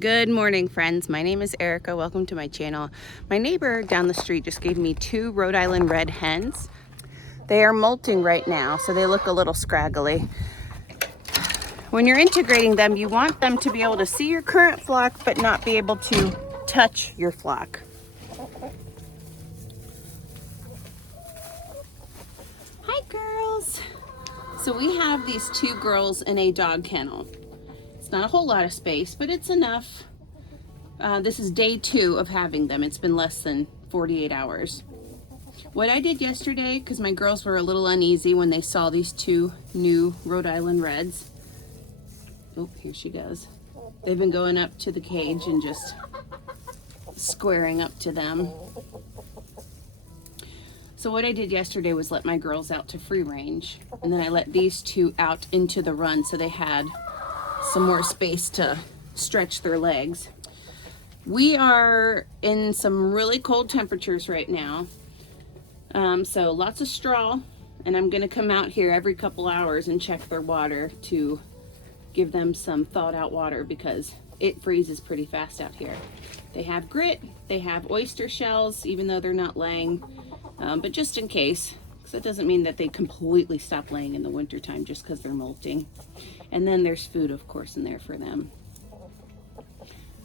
Good morning, friends. My name is Erica. Welcome to my channel. My neighbor down the street just gave me 2 Rhode Island red hens. They are molting right now, so they look a little scraggly. When you're integrating them, you want them to be able to see your current flock, but not be able to touch your flock. Hi, girls. So we have these 2 girls in a dog kennel. It's not a whole lot of space, but it's enough. This is day 2 of having them. It's been less than 48 hours. What I did yesterday, because my girls were a little uneasy when they saw these 2 new Rhode Island Reds. Oh, here she goes. They've been going up to the cage and just squaring up to them. So what I did yesterday was let my girls out to free range, and then I let these 2 out into the run so they had some more space to stretch their legs. We are in some really cold temperatures right now, so lots of straw, and I'm going to come out here every couple hours and check their water to give them some thawed out water because it freezes pretty fast out here. They have grit, they have oyster shells, even though they're not laying, but just in case, because it doesn't mean that they completely stop laying in the wintertime just because they're molting. And then there's food, of course, in there for them.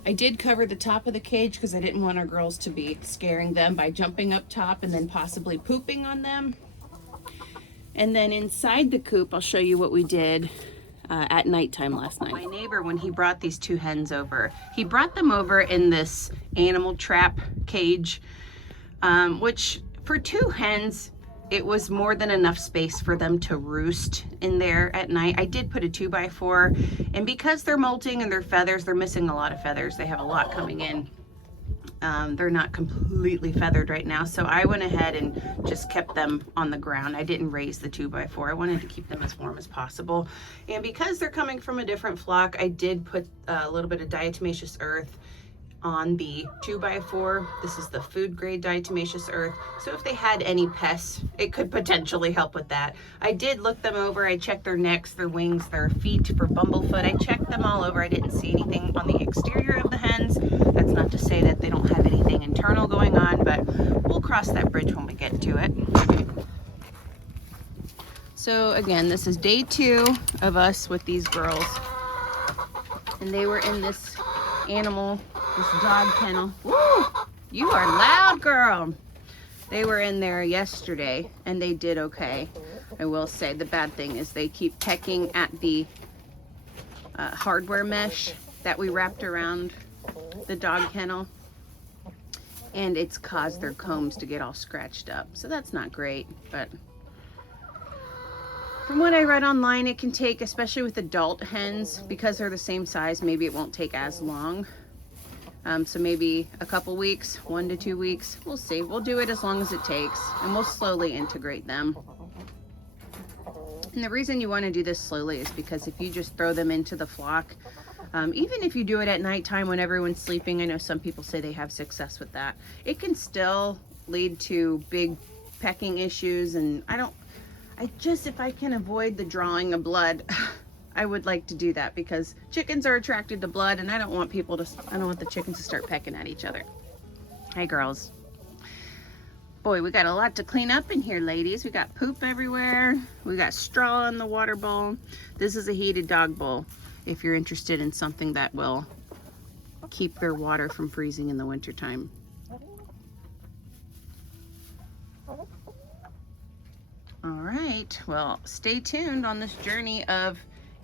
I did cover the top of the cage because I didn't want our girls to be scaring them by jumping up top and then possibly pooping on them. And then inside the coop, I'll show you what we did at nighttime last night. My neighbor, when he brought these 2 hens over, he brought them over in this animal trap cage, which for 2 hens, it was more than enough space for them to roost in there at night. I did put a 2x4, and because they're molting and their feathers, they're missing a lot of feathers. They have a lot coming in. They're not completely feathered right now, so I went ahead and just kept them on the ground. I didn't raise the 2x4. I wanted to keep them as warm as possible. And because they're coming from a different flock, I did put a little bit of diatomaceous earth on the 2x4. This is the food grade diatomaceous earth, so if they had any pests, it could potentially help with that. I did look them over. I checked their necks, their wings, their feet for bumblefoot. I checked them all over. I didn't see anything on the exterior of the hens. That's not to say that they don't have anything internal going on, but we'll cross that bridge when we get to it. So again, this is day 2 of us with these girls, and they were in this dog kennel. Woo! You are loud, girl. They were in there yesterday and they did okay. I will say the bad thing is they keep pecking at the hardware mesh that we wrapped around the dog kennel, and it's caused their combs to get all scratched up. So that's not great, but from what I read online, it can take, especially with adult hens, because they're the same size, maybe it won't take as long. So maybe a couple weeks, 1 to 2 weeks, we'll see. We'll do it as long as it takes, and we'll slowly integrate them. And the reason you want to do this slowly is because if you just throw them into the flock, even if you do it at nighttime when everyone's sleeping, I know some people say they have success with that, it can still lead to big pecking issues. And if I can avoid the drawing of blood, I would like to do that, because chickens are attracted to blood, and I don't want the chickens to start pecking at each other. Hi, girls. Boy, we got a lot to clean up in here, ladies. We got poop everywhere. We got straw in the water bowl. This is a heated dog bowl if you're interested in something that will keep their water from freezing in the wintertime. All right, well, stay tuned on this journey of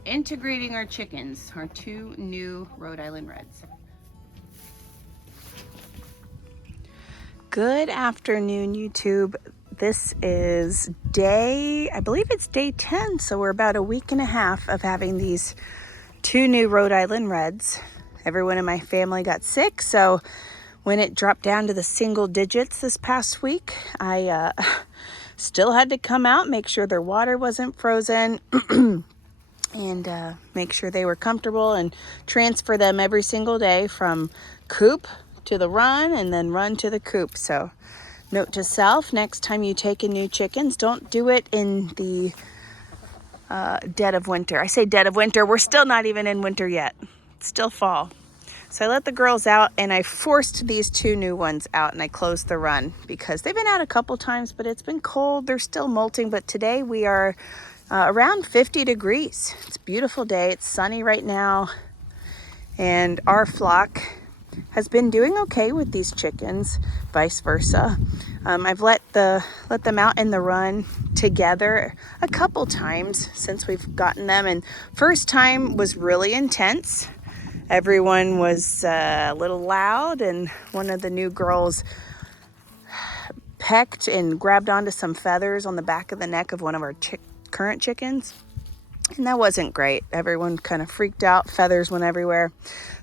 integrating our chickens, our 2 new Rhode Island Reds. Good afternoon, YouTube. This is I believe it's day 10, so we're about a week and a half of having these 2 new Rhode Island Reds. Everyone in my family got sick, so when it dropped down to the single digits this past week, I still had to come out, make sure their water wasn't frozen, and make sure they were comfortable, and transfer them every single day from coop to the run and then run to the coop. So note to self, next time you take in new chickens, don't do it in the dead of winter. I say dead of winter, we're still not even in winter yet. It's still fall. So I let the girls out and I forced these 2 new ones out and I closed the run because they've been out a couple times, but it's been cold. They're still molting, but today we are around 50 degrees. It's a beautiful day. It's sunny right now. And our flock has been doing okay with these chickens, vice versa. I've let them out in the run together a couple times since we've gotten them, and first time was really intense. Everyone was a little loud, and one of the new girls pecked and grabbed onto some feathers on the back of the neck of one of our current chickens. And that wasn't great. Everyone kind of freaked out. Feathers went everywhere.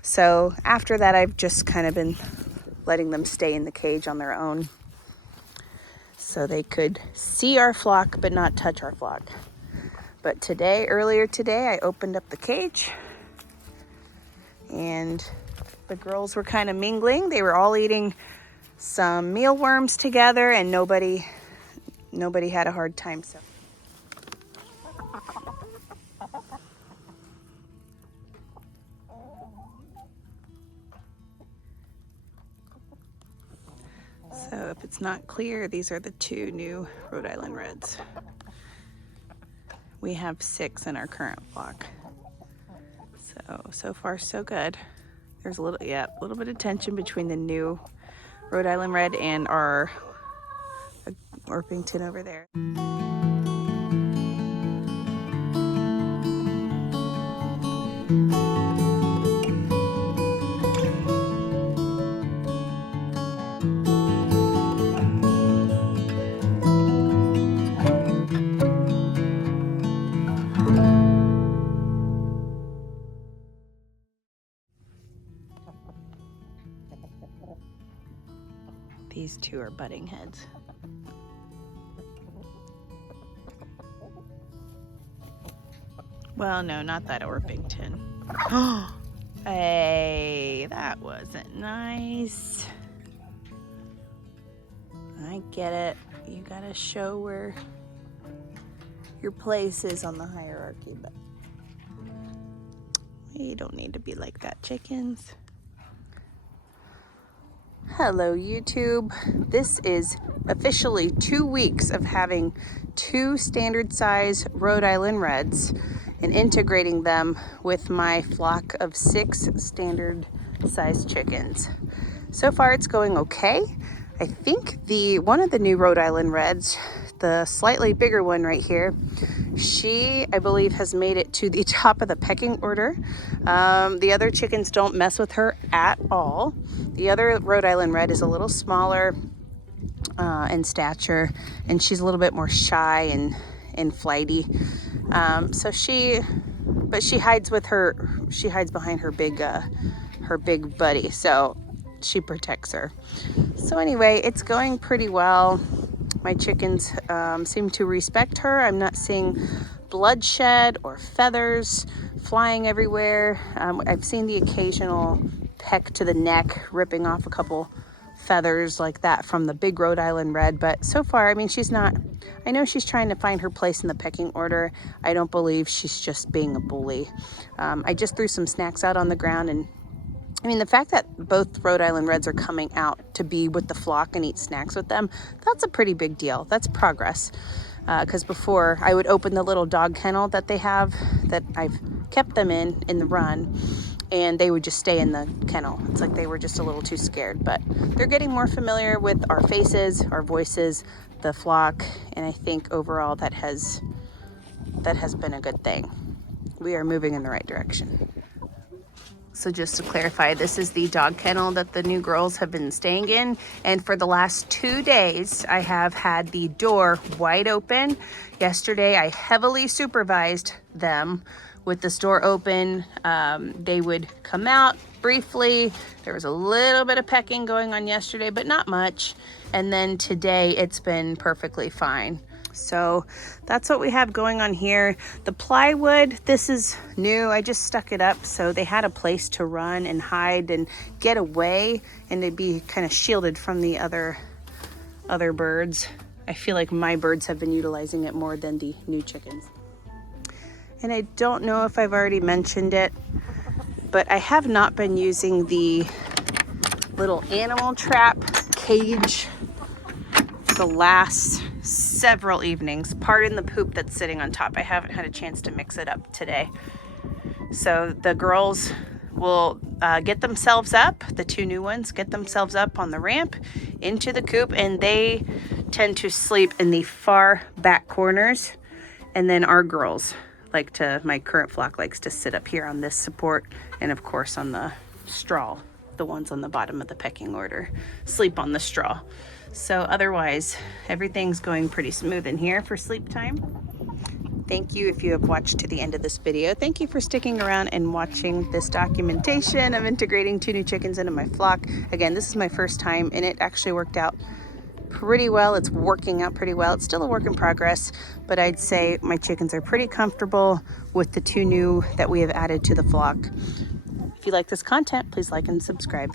So after that, I've just kind of been letting them stay in the cage on their own so they could see our flock but not touch our flock. But earlier today, I opened up the cage and the girls were kind of mingling. They were all eating some mealworms together and nobody had a hard time. So if it's not clear, these are the 2 new Rhode Island Reds. We have 6 in our current flock. So far so good. There's a little bit of tension between the new Rhode Island Red and our Orpington over there. These 2 are butting heads. Well, no, not that Orpington. Oh, hey, that wasn't nice. I get it. You gotta show where your place is on the hierarchy, but we don't need to be like that, chickens. Hello YouTube. This is officially 2 weeks of having 2 standard size Rhode Island Reds and integrating them with my flock of 6 standard size chickens. So far it's going okay. I think one of the new Rhode Island Reds, the slightly bigger one right here, she, I believe, has made it to the top of the pecking order. The other chickens don't mess with her at all. The other Rhode Island Red is a little smaller in stature, and she's a little bit more shy and flighty. So she hides behind her big buddy, so she protects her. So anyway, it's going pretty well. My chickens seem to respect her. I'm not seeing bloodshed or feathers flying everywhere. I've seen the occasional peck to the neck, ripping off a couple feathers like that from the big Rhode Island Red, but so far, I mean, I know she's trying to find her place in the pecking order. I don't believe she's just being a bully. I just threw some snacks out on the ground, and I mean, the fact that both Rhode Island Reds are coming out to be with the flock and eat snacks with them, that's a pretty big deal. That's progress. Because before, I would open the little dog kennel that they have, that I've kept them in the run, and they would just stay in the kennel. It's like they were just a little too scared, but they're getting more familiar with our faces, our voices, the flock, and I think overall that has been a good thing. We are moving in the right direction. So just to clarify, this is the dog kennel that the new girls have been staying in. And for the last 2 days, I have had the door wide open. Yesterday, I heavily supervised them with this door open. They would come out briefly. There was a little bit of pecking going on yesterday, but not much. And then today, it's been perfectly fine. So that's what we have going on here. The plywood, this is new. I just stuck it up so they had a place to run and hide and get away, and they'd be kind of shielded from the other birds. I feel like my birds have been utilizing it more than the new chickens. And I don't know if I've already mentioned it, but I have not been using the little animal trap cage the last several evenings. Pardon the poop that's sitting on top. I haven't had a chance to mix it up today. So the girls will get themselves up, the two new ones get themselves up on the ramp into the coop, and they tend to sleep in the far back corners. And then our girls like to, my current flock likes to sit up here on this support, and of course on the straw, the ones on the bottom of the pecking order sleep on the straw. So otherwise everything's going pretty smooth in here for sleep time. Thank you if you have watched to the end of this video. Thank you for sticking around and watching this documentation of integrating 2 new chickens into my flock. Again, this is my first time and it actually worked out pretty well. It's working out pretty well. It's still a work in progress, but I'd say my chickens are pretty comfortable with the 2 new that we have added to the flock. If you like this content, please like and subscribe.